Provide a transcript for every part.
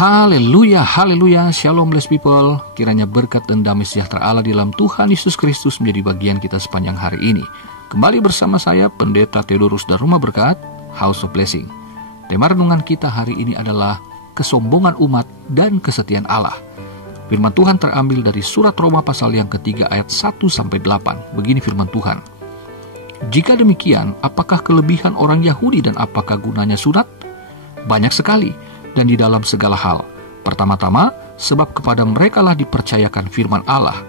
Haleluya, haleluya, shalom blessed people. Kiranya berkat dan damai sejahtera Allah di dalam Tuhan Yesus Kristus menjadi bagian kita sepanjang hari ini. Kembali bersama saya, Pendeta Theodorus dari Rumah Berkat, House of Blessing. Tema renungan kita hari ini adalah kesombongan umat dan kesetiaan Allah. Firman Tuhan terambil dari surat Roma pasal yang ketiga ayat 1-8. Begini firman Tuhan. Jika demikian, apakah kelebihan orang Yahudi dan apakah gunanya sunat? Banyak sekali, dan di dalam segala hal. Pertama-tama, sebab kepada merekalah dipercayakan firman Allah.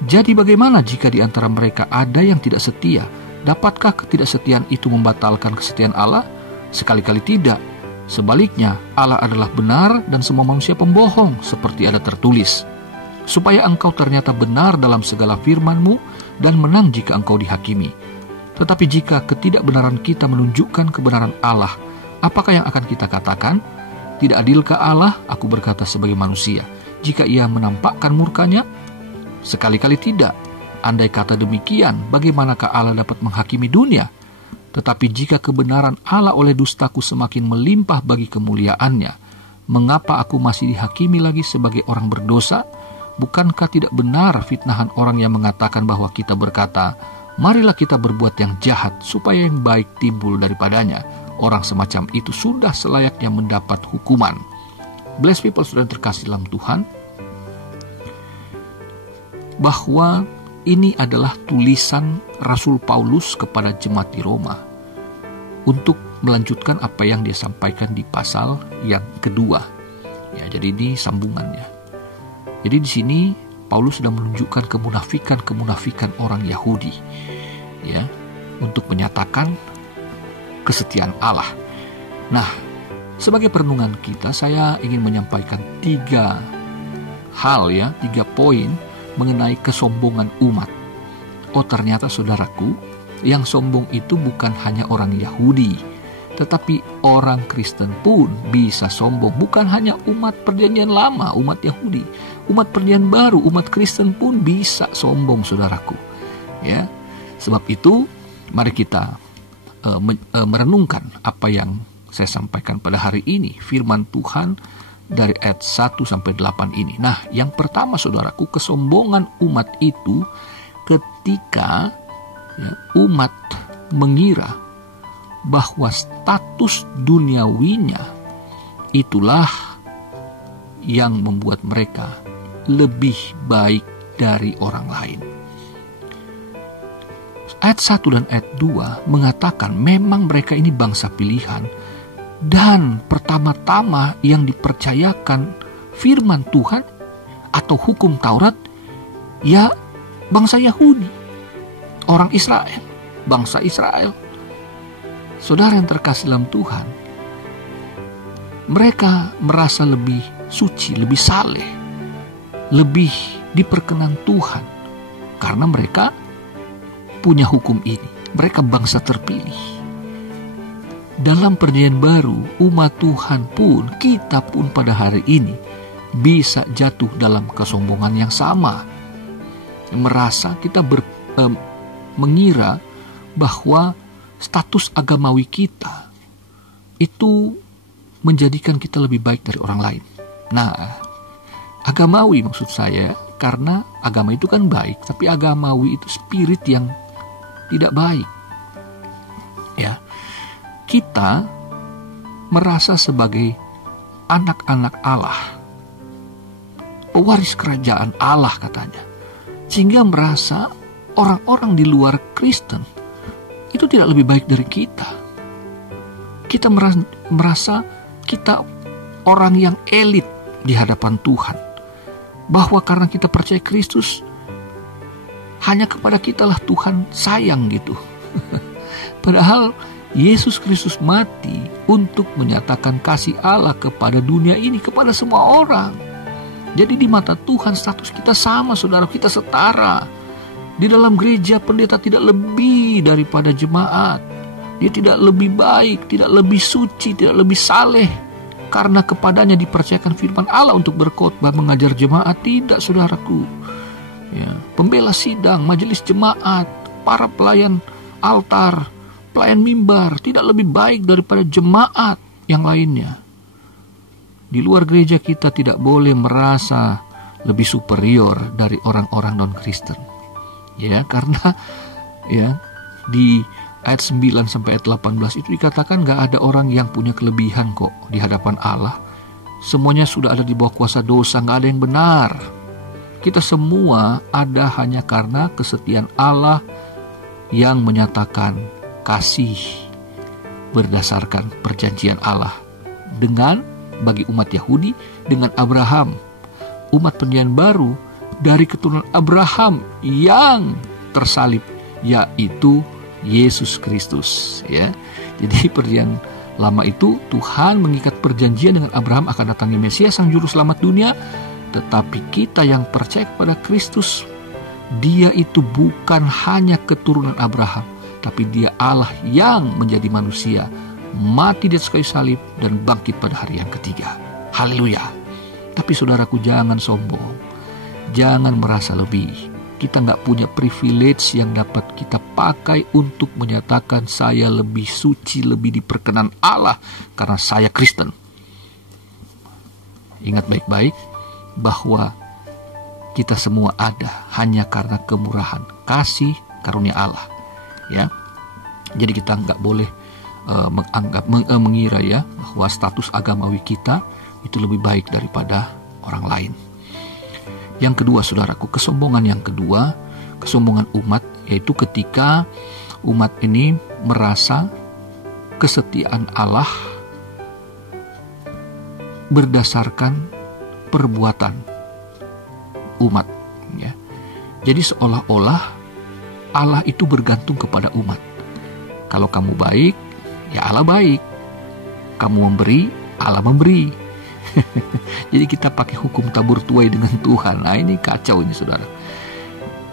Jadi bagaimana jika di antara mereka ada yang tidak setia? Dapatkah ketidaksetiaan itu membatalkan kesetiaan Allah? Sekali-kali tidak. Sebaliknya, Allah adalah benar dan semua manusia pembohong, seperti ada tertulis. Supaya engkau ternyata benar dalam segala firman-Mu dan menang jika engkau dihakimi. Tetapi jika ketidakbenaran kita menunjukkan kebenaran Allah, apakah yang akan kita katakan? Tidak adilkah Allah, aku berkata sebagai manusia, jika ia menampakkan murkanya? Sekali-kali tidak. Andai kata demikian, bagaimanakah Allah dapat menghakimi dunia? Tetapi jika kebenaran Allah oleh dustaku semakin melimpah bagi kemuliaannya, mengapa aku masih dihakimi lagi sebagai orang berdosa? Bukankah tidak benar fitnahan orang yang mengatakan bahwa kita berkata, marilah kita berbuat yang jahat, supaya yang baik timbul daripadanya? Orang semacam itu sudah selayaknya mendapat hukuman. Blessed people, sudah terkasih dalam Tuhan, bahwa ini adalah tulisan Rasul Paulus kepada jemaat di Roma untuk melanjutkan apa yang dia sampaikan di pasal yang kedua. Ya, jadi ini sambungannya. Jadi di sini Paulus sudah menunjukkan kemunafikan orang Yahudi, ya, untuk menyatakan kesetiaan Allah. Nah, sebagai perenungan kita, saya ingin menyampaikan 3 poin mengenai kesombongan umat. Oh, ternyata saudaraku, yang sombong itu bukan hanya orang Yahudi, tetapi orang Kristen pun bisa sombong. Bukan hanya umat perjanjian lama, umat Yahudi, umat perjanjian baru, umat Kristen pun bisa sombong, saudaraku. Ya, sebab itu mari kita merenungkan apa yang saya sampaikan pada hari ini, firman Tuhan dari ayat 1-8 ini. Nah, yang pertama saudaraku, kesombongan umat itu ketika umat mengira bahwa status duniawinya itulah yang membuat mereka lebih baik dari orang lain. Ayat 1 dan ayat 2 mengatakan memang mereka ini bangsa pilihan, dan pertama-tama yang dipercayakan firman Tuhan atau hukum Taurat, ya bangsa Yahudi, orang Israel, bangsa Israel. Saudara yang terkasih dalam Tuhan, mereka merasa lebih suci, lebih saleh, lebih diperkenan Tuhan, karena mereka punya hukum ini. Mereka bangsa terpilih. Dalam perjanjian baru, umat Tuhan pun, kita pun pada hari ini bisa jatuh dalam kesombongan yang sama. Merasa kita mengira bahwa status agamawi kita itu menjadikan kita lebih baik dari orang lain. Nah, agamawi maksud saya, karena agama itu kan baik, tapi agamawi itu spirit yang tidak baik. Ya, kita merasa sebagai anak-anak Allah, pewaris kerajaan Allah katanya, sehingga merasa orang-orang di luar Kristen itu tidak lebih baik dari kita. Kita merasa kita orang yang elit di hadapan Tuhan, bahwa karena kita percaya Kristus, hanya kepada kitalah Tuhan sayang gitu. Padahal Yesus Kristus mati untuk menyatakan kasih Allah kepada dunia ini, kepada semua orang. Jadi di mata Tuhan status kita sama, saudara, kita setara. Di dalam gereja pendeta tidak lebih daripada jemaat. Dia tidak lebih baik, tidak lebih suci, tidak lebih saleh, karena kepadanya dipercayakan firman Allah untuk berkhotbah, mengajar jemaat. Tidak, saudaraku. Ya, pembela sidang, majelis jemaat, para pelayan altar, pelayan mimbar tidak lebih baik daripada jemaat yang lainnya. Di luar gereja kita tidak boleh merasa lebih superior dari orang-orang non-Kristen. Ya, karena ya di ayat 9 sampai ayat 18 itu dikatakan gak ada orang yang punya kelebihan kok di hadapan Allah. Semuanya sudah ada di bawah kuasa dosa, gak ada yang benar. Kita semua ada hanya karena kesetiaan Allah yang menyatakan kasih berdasarkan perjanjian Allah dengan bagi umat Yahudi dengan Abraham, umat perjanjian baru dari keturunan Abraham yang tersalib, yaitu Yesus Kristus. Ya, jadi perjanjian lama itu Tuhan mengikat perjanjian dengan Abraham akan datangnya Mesias sang juru selamat dunia. Tetapi kita yang percaya kepada Kristus, Dia itu bukan hanya keturunan Abraham, tapi Dia Allah yang menjadi manusia, mati di atas kayu salib dan bangkit pada hari yang ketiga. Haleluya. Tapi saudaraku, jangan sombong, jangan merasa lebih. Kita gak punya privilege yang dapat kita pakai untuk menyatakan saya lebih suci, lebih diperkenan Allah karena saya Kristen. Ingat baik-baik bahwa kita semua ada hanya karena kemurahan, kasih, karunia Allah. Ya, jadi kita nggak boleh mengira ya bahwa status agamawi kita itu lebih baik daripada orang lain. Yang kedua, saudaraku, kesombongan yang kedua, kesombongan umat, yaitu ketika umat ini merasa kesetiaan Allah berdasarkan perbuatan umat. Ya. Jadi seolah-olah Allah itu bergantung kepada umat. Kalau kamu baik, ya Allah baik. Kamu memberi, Allah memberi. Jadi kita pakai hukum tabur tuai dengan Tuhan. Nah, ini kacau ini, saudara.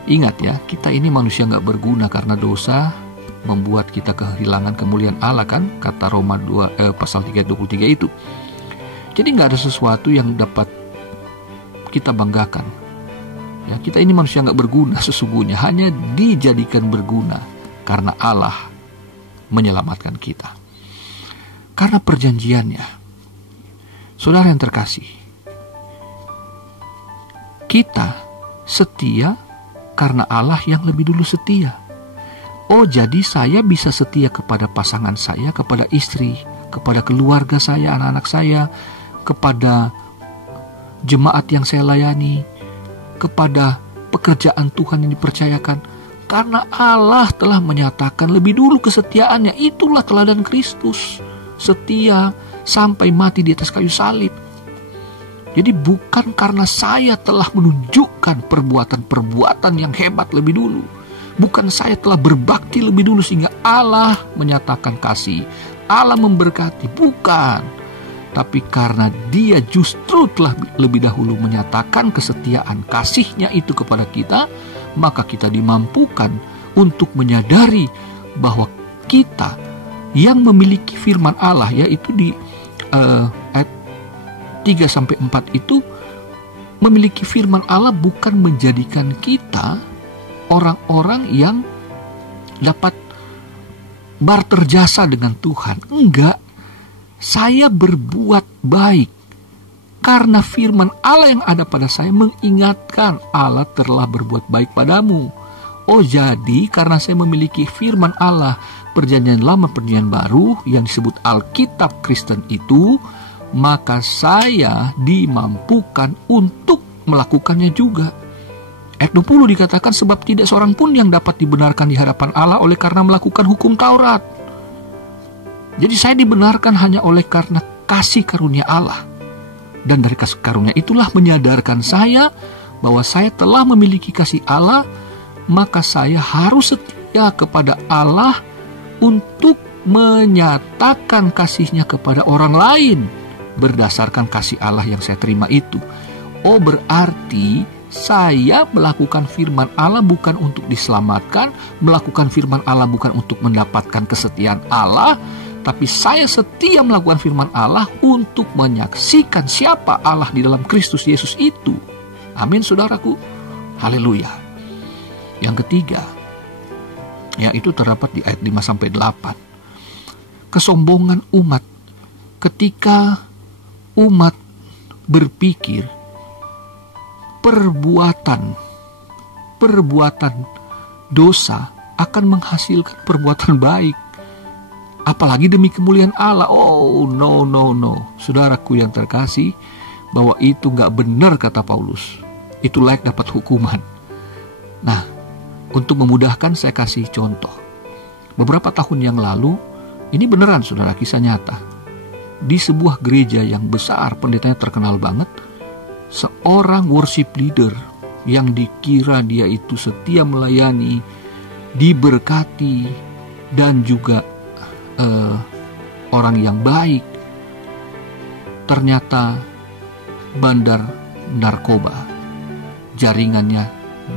Ingat ya, kita ini manusia gak berguna karena dosa membuat kita kehilangan kemuliaan Allah, kan? Kata Roma 2 pasal 3:23 itu. Jadi gak ada sesuatu yang dapat kita banggakan. Ya, kita ini manusia gak berguna sesungguhnya, hanya dijadikan berguna karena Allah menyelamatkan kita. Karena perjanjiannya. Saudara yang terkasih, kita setia karena Allah yang lebih dulu setia. Oh, jadi saya bisa setia kepada pasangan saya, kepada istri, kepada keluarga saya, anak-anak saya, kepada jemaat yang saya layani, kepada pekerjaan Tuhan yang dipercayakan. Karena Allah telah menyatakan lebih dulu kesetiaannya. Itulah teladan Kristus, setia sampai mati di atas kayu salib. Jadi bukan karena saya telah menunjukkan perbuatan-perbuatan yang hebat lebih dulu, bukan saya telah berbakti lebih dulu sehingga Allah menyatakan kasih, Allah memberkati, bukan. Tapi karena Dia justru telah lebih dahulu menyatakan kesetiaan kasih-Nya itu kepada kita, maka kita dimampukan untuk menyadari bahwa kita yang memiliki firman Allah, yaitu di ayat 3-4 itu, memiliki firman Allah bukan menjadikan kita orang-orang yang dapat barter jasa dengan Tuhan. Enggak. Saya berbuat baik karena firman Allah yang ada pada saya mengingatkan Allah telah berbuat baik padamu. Oh, jadi karena saya memiliki firman Allah, perjanjian lama, perjanjian baru yang disebut Alkitab Kristen itu, maka saya dimampukan untuk melakukannya juga. Ayat 20 dikatakan, sebab tidak seorang pun yang dapat dibenarkan di hadapan Allah oleh karena melakukan hukum Taurat. Jadi saya dibenarkan hanya oleh karena kasih karunia Allah. Dan dari kasih karunia itulah menyadarkan saya bahwa saya telah memiliki kasih Allah, maka saya harus setia kepada Allah untuk menyatakan kasih-Nya kepada orang lain berdasarkan kasih Allah yang saya terima itu. Oh, berarti saya melakukan firman Allah bukan untuk diselamatkan, melakukan firman Allah bukan untuk mendapatkan kesetiaan Allah, tapi saya setia melakukan firman Allah untuk menyaksikan siapa Allah di dalam Kristus Yesus itu. Amin, saudaraku. Haleluya. Yang ketiga, yaitu terdapat di ayat 5-8. Kesombongan umat ketika umat berpikir perbuatan dosa akan menghasilkan perbuatan baik, apalagi demi kemuliaan Allah. Oh, no. Saudaraku yang terkasih, bahwa itu gak benar kata Paulus. Itu layak dapat hukuman. Nah, untuk memudahkan saya kasih contoh. Beberapa tahun yang lalu, ini beneran saudara, kisah nyata. Di sebuah gereja yang besar, pendetanya terkenal banget, seorang worship leader yang dikira dia itu setia melayani, diberkati, dan juga orang yang baik, ternyata bandar narkoba jaringannya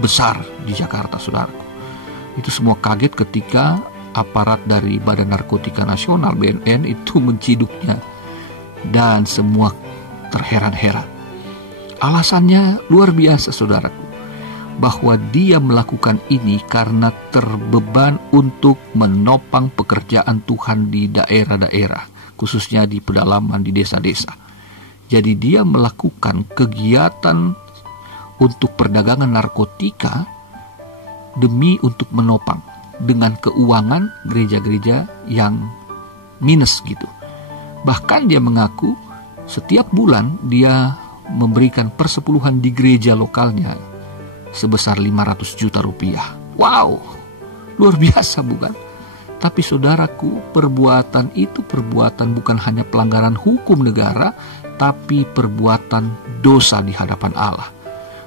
besar di Jakarta, saudaraku. Itu semua kaget ketika aparat dari Badan Narkotika Nasional BNN itu menciduknya, dan semua terheran-heran. Alasannya luar biasa, saudaraku, bahwa dia melakukan ini karena terbeban untuk menopang pekerjaan Tuhan di daerah-daerah, khususnya di pedalaman, di desa-desa. Jadi dia melakukan kegiatan untuk perdagangan narkotika demi untuk menopang dengan keuangan gereja-gereja yang minus gitu. Bahkan dia mengaku setiap bulan dia memberikan persepuluhan di gereja lokalnya sebesar 500 juta rupiah. Wow, luar biasa bukan? Tapi saudaraku, perbuatan itu bukan hanya pelanggaran hukum negara, tapi perbuatan dosa di hadapan Allah.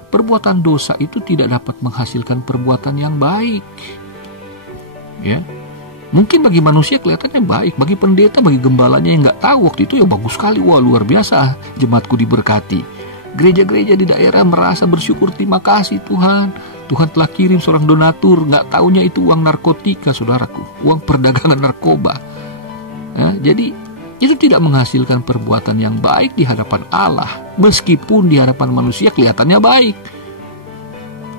Perbuatan dosa itu tidak dapat menghasilkan perbuatan yang baik. Ya, mungkin bagi manusia kelihatannya baik, bagi pendeta, bagi gembalanya yang nggak tahu waktu itu ya bagus sekali, wah luar biasa, jemaatku diberkati. Gereja-gereja di daerah merasa bersyukur, terima kasih Tuhan, Tuhan telah kirim seorang donatur, nggak taunya itu uang narkotika, saudaraku, uang perdagangan narkoba. Ya, jadi itu tidak menghasilkan perbuatan yang baik di hadapan Allah, meskipun di hadapan manusia kelihatannya baik.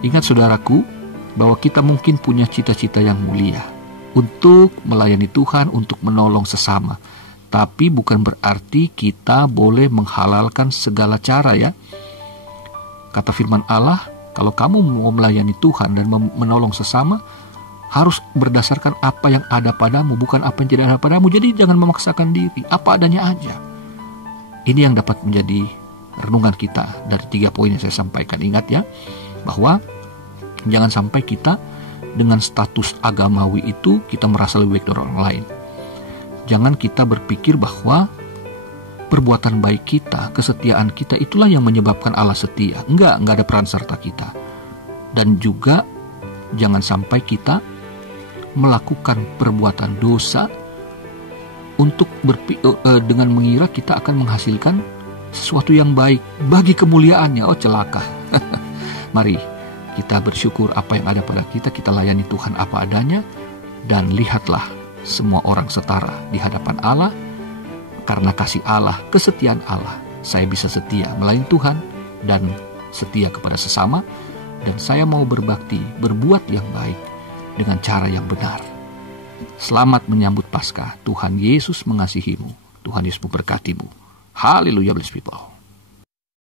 Ingat saudaraku, bahwa kita mungkin punya cita-cita yang mulia untuk melayani Tuhan, untuk menolong sesama. Tapi bukan berarti kita boleh menghalalkan segala cara ya. Kata firman Allah, kalau kamu mau melayani Tuhan dan menolong sesama, harus berdasarkan apa yang ada padamu, bukan apa yang tidak ada padamu. Jadi jangan memaksakan diri, apa adanya aja. Ini yang dapat menjadi renungan kita dari 3 poin yang saya sampaikan. Ingat ya, bahwa jangan sampai kita dengan status agamawi itu kita merasa lebih baik dari orang lain. Jangan kita berpikir bahwa perbuatan baik kita, kesetiaan kita itulah yang menyebabkan Allah setia. Enggak ada peran serta kita. Dan juga jangan sampai kita melakukan perbuatan dosa untuk dengan mengira kita akan menghasilkan sesuatu yang baik bagi kemuliaannya. Oh celaka. Mari kita bersyukur apa yang ada pada kita, kita layani Tuhan apa adanya, dan lihatlah semua orang setara di hadapan Allah. Karena kasih Allah, kesetiaan Allah, saya bisa setia melayani Tuhan dan setia kepada sesama, dan saya mau berbakti, berbuat yang baik dengan cara yang benar. Selamat menyambut Paskah. Tuhan Yesus mengasihimu. Tuhan Yesus memberkatimu. Haleluya, blessed people.